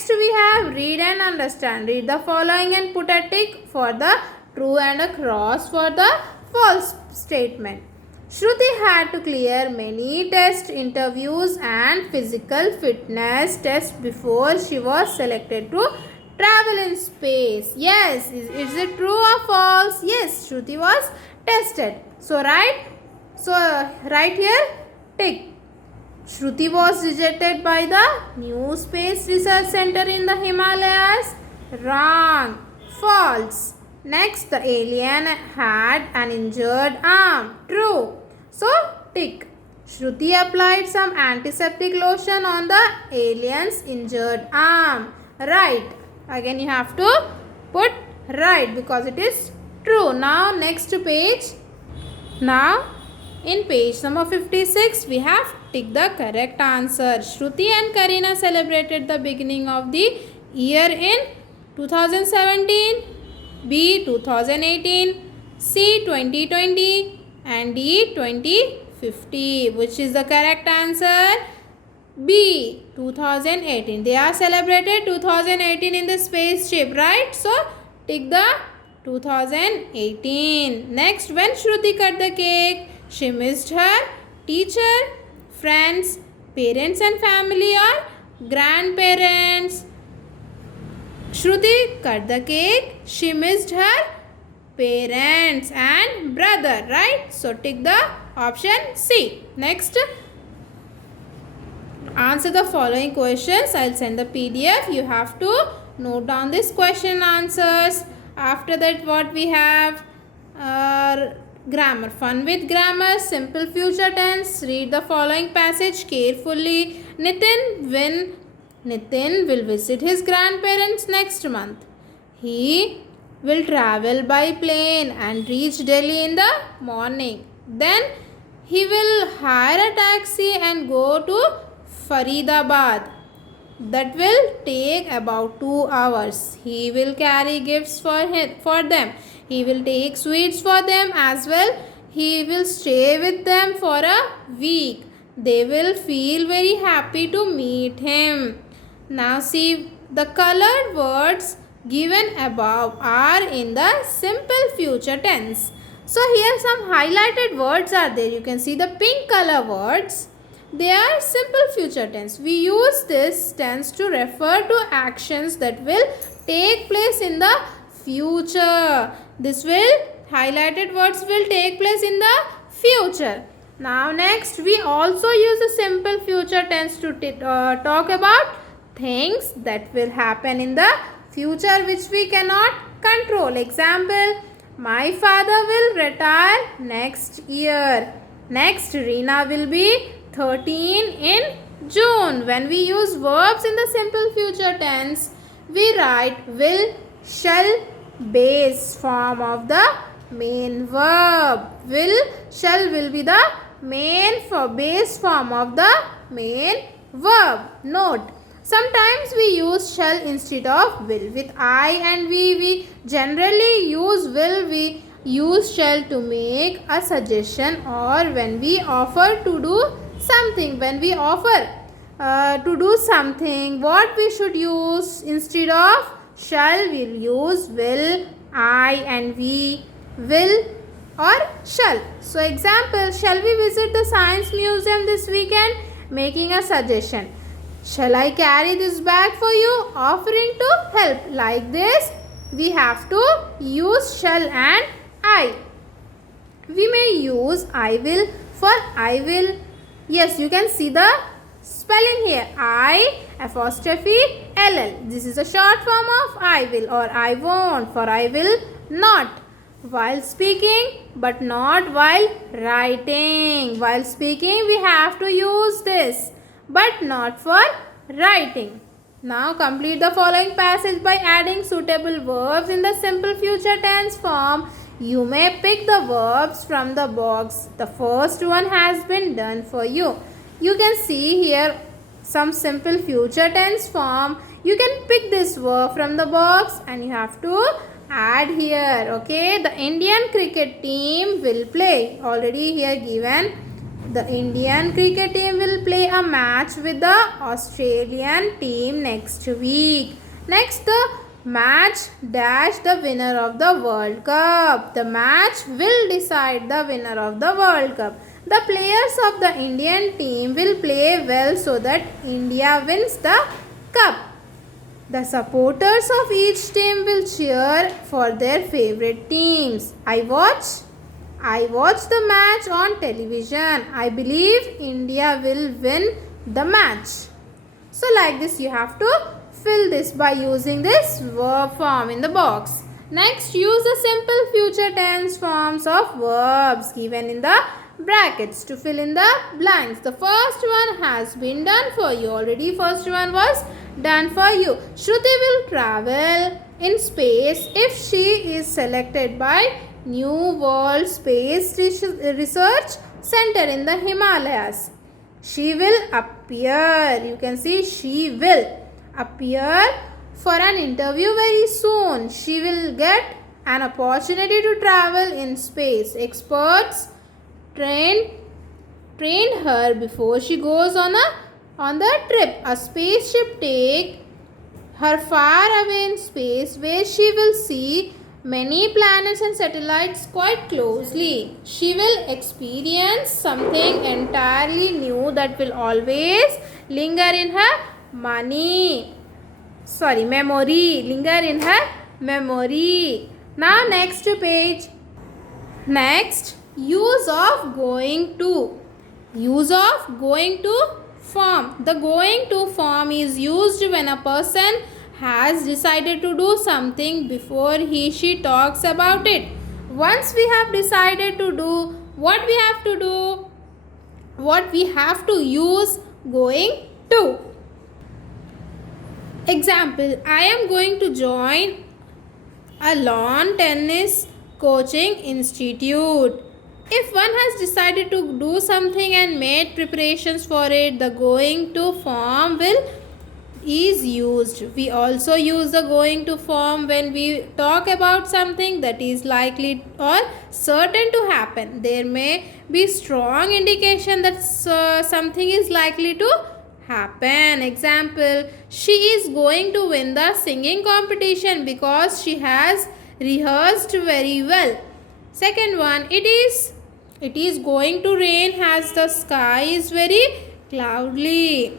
Next we have read and understand. Read the following and put a tick for the true and a cross for the false statement. Shruti had to clear many test interviews and physical fitness tests before she was selected to travel in space. Yes, is it true or false? Yes, Shruti was tested. So right here tick. Shruti was rejected by the New Space Research Center in the Himalayas. Wrong. False. Next, the alien had an injured arm. True. So, tick. Shruti applied some antiseptic lotion on the alien's injured arm. Right. Again, you have to put right because it is true. Now, next page. Now, in page number 56, we have tick the correct answer. Shruti and Karina celebrated the beginning of the year in 2017, B 2018, C 2020 and D 2050. Which is the correct answer? B 2018. They are celebrated 2018 in the spaceship, right? So, tick the 2018. Next, when Shruti cut the cake, she missed her teacher, friends, parents and family or grandparents. Shruti cut the cake. She missed her parents and brother, right? So, tick the option C. Next, answer the following questions. I'll send the PDF. You have to note down this question answers. After that, what we have? Grammar. Fun with grammar. Simple future tense. Read the following passage carefully. Nitin will visit his grandparents next month. He will travel by plane and reach Delhi in the morning. Then he will hire a taxi and go to Faridabad. That will take about 2 hours. He will carry gifts for them. He will take sweets for them as well. He will stay with them for a week. They will feel very happy to meet him. Now see, the colored words given above are in the simple future tense. So here some highlighted words are there. You can see the pink color words. They are simple future tense. We use this tense to refer to actions that will take place in the future. Highlighted words will take place in the future. Now next, we also use the simple future tense to talk about things that will happen in the future which we cannot control. Example, my father will retire next year. Next, Reena will be 13 in June. When we use verbs in the simple future tense, we write will, shall, base form of the main verb. Shall will be the base form of the main verb. Note, sometimes we use shall instead of will. With I and we generally use will. We use shall to make a suggestion or when we offer to do something. When we offer to do something, what we should use instead of shall? We'll use will, I and we, will or shall. So example, shall we visit the science museum this weekend? Making a suggestion. Shall I carry this bag for you? Offering to help. Like this, we have to use shall and I. We may use I will for I will. Yes, you can see the spelling here. I apostrophe LL. This is a short form of I will or I won't for I will not. While speaking but not while writing. While speaking we have to use this but not for writing. Now complete the following passage by adding suitable verbs in the simple future tense form. You may pick the verbs from the box. The first one has been done for you. You can see here some simple future tense form. You can pick this verb from the box and you have to add here. Okay, the Indian cricket team will play. Already here given The Indian cricket team will play a match with the Australian team next week. Next, the match dash the winner of the World Cup. The match will decide the winner of the World Cup. The players of the Indian team will play well so that India wins the cup. The supporters of each team will cheer for their favorite teams. I watched the match on television. I believe India will win the match. So like this you have to fill this by using this verb form in the box. Next, use the simple future tense forms of verbs given in the brackets to fill in the blanks. The first one has been done for you already. First one was done for you. Shruti will travel in space if she is selected by New World Space Research Center in the Himalayas. She will appear. You can see she will appear for an interview very soon. She will get an opportunity to travel in space. Experts trained her before she goes on the trip. A spaceship take her far away in space where she will see many planets and satellites quite closely. She will experience something entirely new that will always linger in her memory. Linger in her memory. Now next page. Next, use of going to. Use of going to form. The going to form is used when a person has decided to do something before she talks about it. Once we have decided to do what we have to do, what we have to use going to. Example, I am going to join a lawn tennis coaching institute. If one has decided to do something and made preparations for it, the going to form is used. We also use the going to form when we talk about something that is likely or certain to happen. There may be strong indication that something is likely to happen. Example, she is going to win the singing competition because she has rehearsed very well. Second one, it is going to rain as the sky is very cloudy.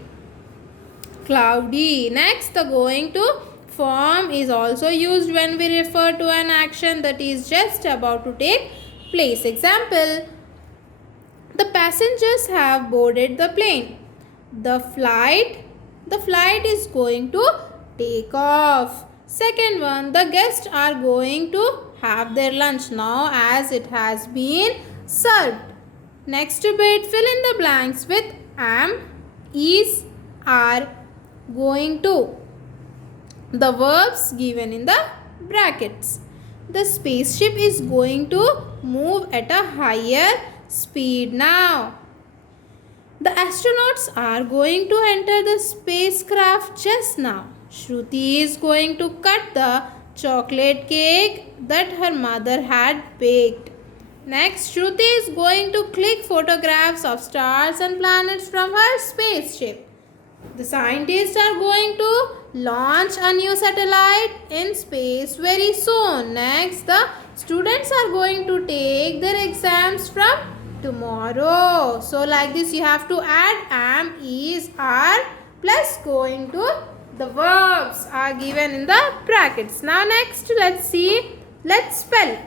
Next, the going to form is also used when we refer to an action that is just about to take place. Example, the passengers have boarded the plane. The flight is going to take off. Second one, the guests are going to have their lunch now as it has been served. Next bit, fill in the blanks with am, is, are, going to. The verbs given in the brackets. The spaceship is going to move at a higher speed now. The astronauts are going to enter the spacecraft just now. Shruti is going to cut the chocolate cake that her mother had baked. Next, Shruti is going to click photographs of stars and planets from her spaceship. The scientists are going to launch a new satellite in space very soon. Next, the students are going to take their exams from tomorrow. So like this you have to add am, is, are plus going to. The verbs are given in the brackets. Now next let's spell.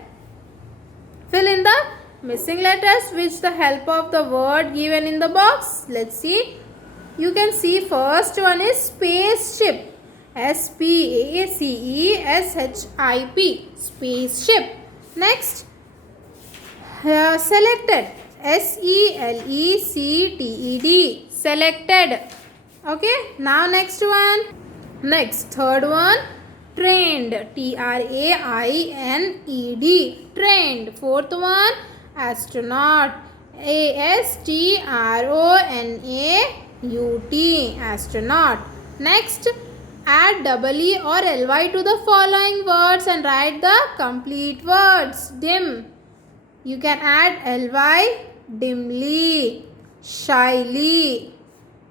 Fill in the missing letters with the help of the word given in the box. Let's see. You can see first one is spaceship. SPACESHIP. Spaceship. Next, selected. SELECTED. Selected. Okay. Now next one. Next, third one. Trained. TRAINED. Trained. Fourth one. Astronaut. ASTRONAUT. Astronaut. Next, add EE or LY to the following words and write the complete words. Dim. You can add LY, dimly. shyly,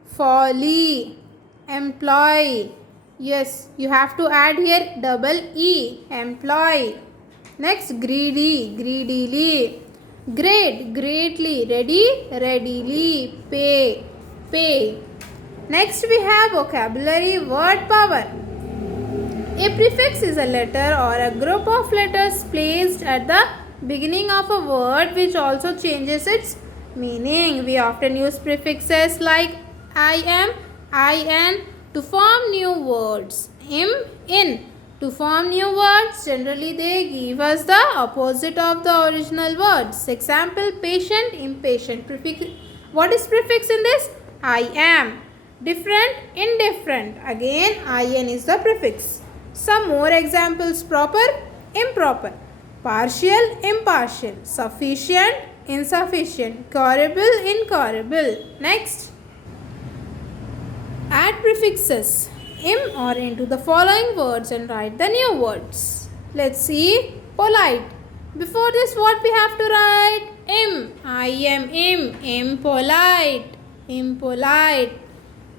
folly, employ. Yes, you have to add here double E, employ. Next, greedy, greedily. Great, greatly. Ready, readily. Pay, pay. Next, we have vocabulary word power. A prefix is a letter or a group of letters placed at the beginning of a word which also changes its meaning. We often use prefixes like I am, in to form new words. In to form new words. Generally, they give us the opposite of the original words. Example, patient, impatient. Prefix. What is prefix in this? I am. Different, indifferent. Again, in is the prefix. Some more examples: proper, improper, partial, impartial, sufficient, insufficient, curable, incurable. Next, add prefixes im or into the following words and write the new words. Let's see. Polite. Before this, what we have to write? Im. I am impolite, impolite.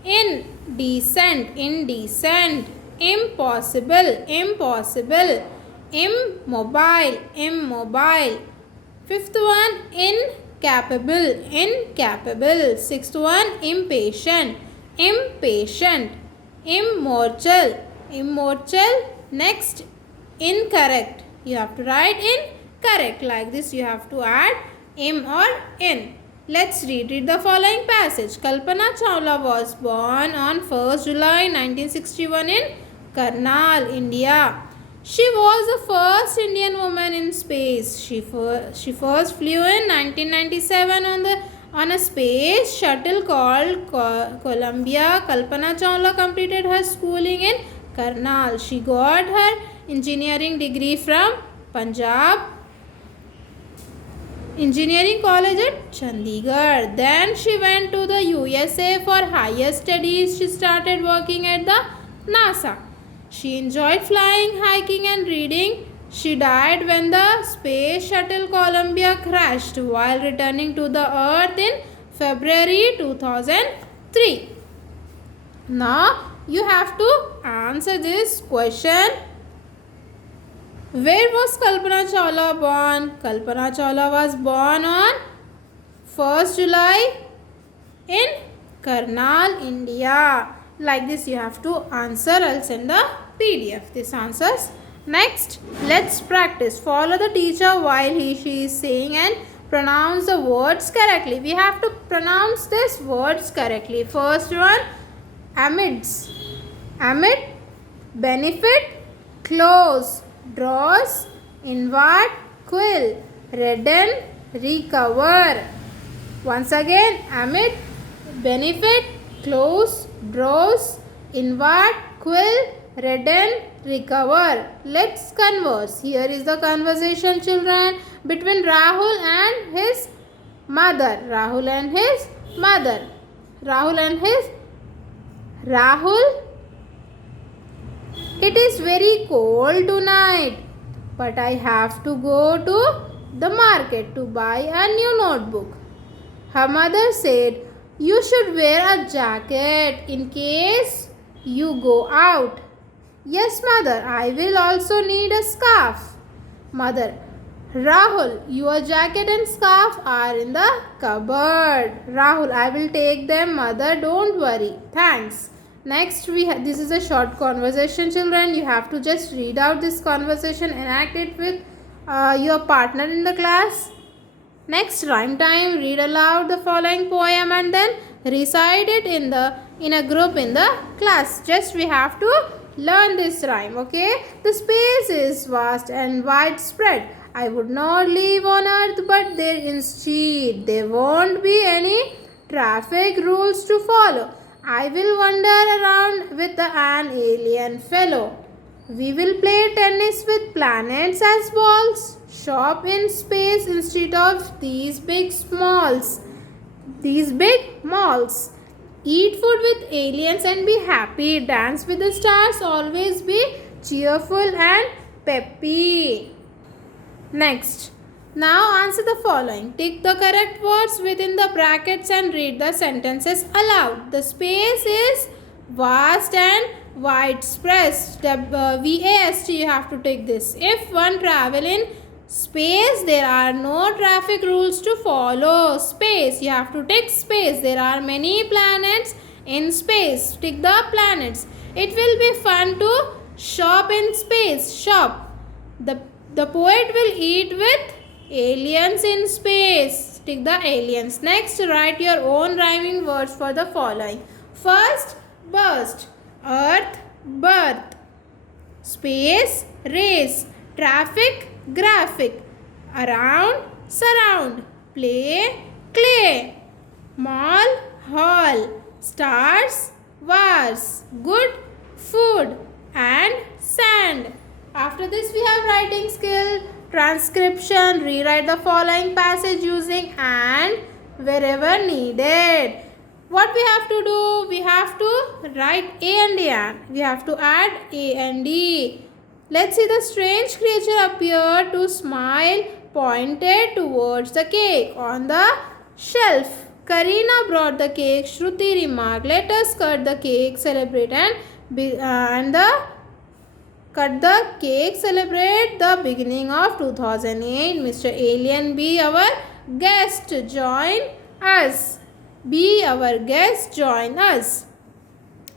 Indecent, indecent. Impossible, impossible. Immobile, immobile. Fifth one, incapable, incapable. Sixth one, impatient, impatient. Immortal, immortal. Next, incorrect. You have to write incorrect. Like this, you have to add im or in. Let's read the following passage. Kalpana Chawla was born on 1st July 1961 in Karnal, India. She was the first Indian woman in space. She first flew in 1997 on a space shuttle called Columbia. Kalpana Chawla completed her schooling in Karnal. She got her engineering degree from Punjab Engineering College at Chandigarh. Then she went to the USA for higher studies. She started working at the NASA. She enjoyed flying, hiking and reading. She died when the space shuttle Columbia crashed while returning to the earth in February 2003. Now you have to answer this question. Where was Kalpana Chawla born? Kalpana Chawla was born on 1st July in Karnal, India. Like this you have to answer. I'll send the PDF. This answers. Next, let's practice. Follow the teacher while she is saying and pronounce the words correctly. We have to pronounce these words correctly. First one, amidst. Amid, benefit, close, draws, invert, quill, redden, recover. Once again, amid, benefit, close, draws, invert, quill, redden, recover. Let's converse. Here is the conversation, children, between Rahul and his mother. Rahul and his mother. Rahul, it is very cold tonight, but I have to go to the market to buy a new notebook. Her mother said, you should wear a jacket in case you go out. Yes, mother, I will also need a scarf. Mother, Rahul, your jacket and scarf are in the cupboard. Rahul, I will take them, mother, don't worry. Thanks. Next, this is a short conversation, children. You have to just read out this conversation, enact it with your partner in the class. Next, rhyme time. Read aloud the following poem and then recite it in a group in the class. Just we have to learn this rhyme, okay? The space is vast and widespread. I would not live on earth, but there instead there won't be any traffic rules to follow. I will wander around with an alien fellow. We will play tennis with planets as balls. Shop in space instead of these big malls. Eat food with aliens and be happy. Dance with the stars. Always be cheerful and peppy. Next, Now answer the following. Tick the correct words within the brackets and read the sentences aloud. The space is vast and widespread. VAST, you have to take this. If one travel in space, there are no traffic rules to follow. Space, you have to take space. There are many planets in space. Tick the planets. It will be fun to shop in space. Shop. The poet will eat with aliens in space. Tick the aliens. Next, write your own rhyming words for the following. First, burst. Earth, birth. Space, race. Traffic, graphic. Around, surround. Play, clay. Mall, hall. Stars, wars. Good, food. And sand. After this, we have writing skill, transcription. Rewrite the following passage using and wherever needed. What we have to do? We have to write A and D. We have to add A and D. Let's see. The strange creature appeared to smile, pointed towards the cake on the shelf. Karina brought the cake. Shruti remarked, "Let us cut the cake, celebrate cut the cake, celebrate the beginning of 2008. Mr. Alien, be our guest, join us. Be our guest, join us."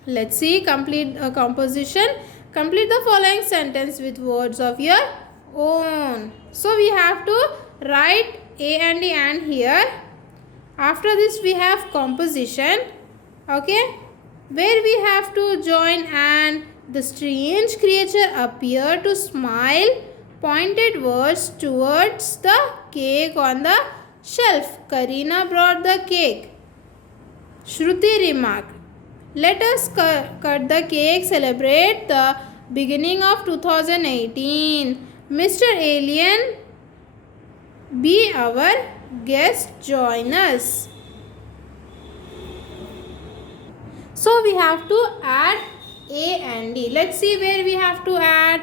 Let's see. Complete composition. Complete the following sentence with words of your own. So we have to write A and D and here. After this we have composition. Okay. Where we have to join and. The strange creature appeared to smile, pointed words towards the cake on the shelf. Karina brought the cake. Shruti remarked, "Let us cut the cake, celebrate the beginning of 2018. Mr. Alien, be our guest, join us." So we have to add A and D. Let's see where we have to add,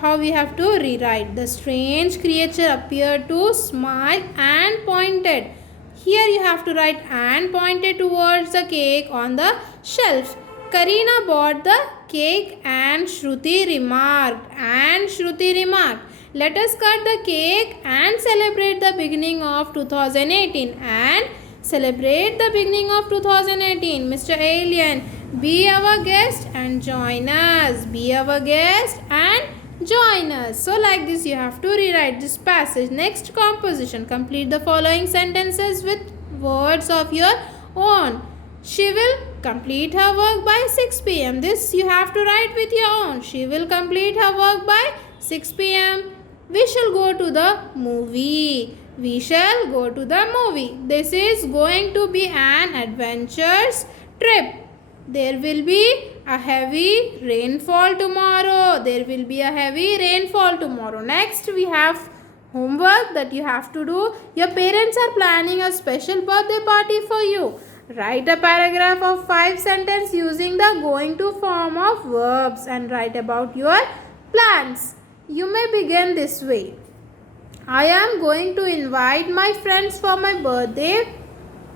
how we have to rewrite. The strange creature appeared to smile and pointed. Here you have to write and pointed towards the cake on the shelf. Karina bought the cake and Shruti remarked. Let us cut the cake and celebrate the beginning of 2018. And celebrate the beginning of 2018. Mr. Alien, be our guest and join us. Be our guest and join us. So like this you have to rewrite this passage. Next, composition. Complete the following sentences with words of your own. She will complete her work by 6 p.m. This you have to write with your own. She will complete her work by 6 p.m. We shall go to the movie. We shall go to the movie. This is going to be an adventurous trip. There will be a heavy rainfall tomorrow. Next, we have homework that you have to do. Your parents are planning a special birthday party for you. Write a paragraph of 5 sentences using the going to form of verbs and write about your plans. You may begin this way. I am going to invite my friends for my birthday.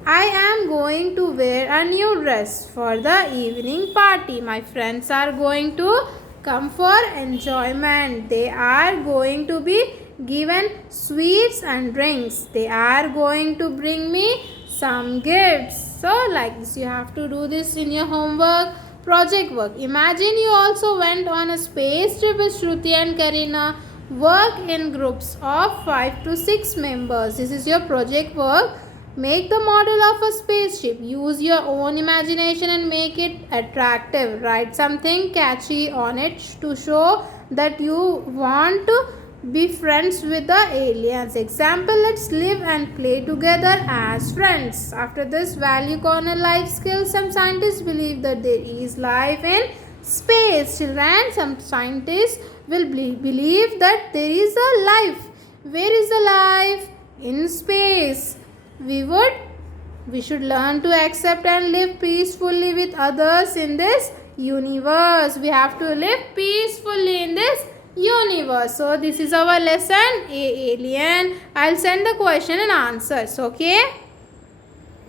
I am going to wear a new dress for the evening party. My friends are going to come for enjoyment. They are going to be given sweets and drinks. They are going to bring me some gifts. So like this you have to do this in your homework, project work. Imagine you also went on a space trip with Shruti and Karina. Work in groups of 5 to 6 members. This is your project work. Make the model of a spaceship. Use your own imagination and make it attractive. Write something catchy on it to show that you want to be friends with the aliens. Example, let's live and play together as friends. After this value corner life skills, some scientists believe that there is life in space. Children, some scientists will believe that there is a life. Where is the life? In space. We should learn to accept and live peacefully with others in this universe. We have to live peacefully in this universe. So this is our lesson, alien. I'll send the question and answers. Okay.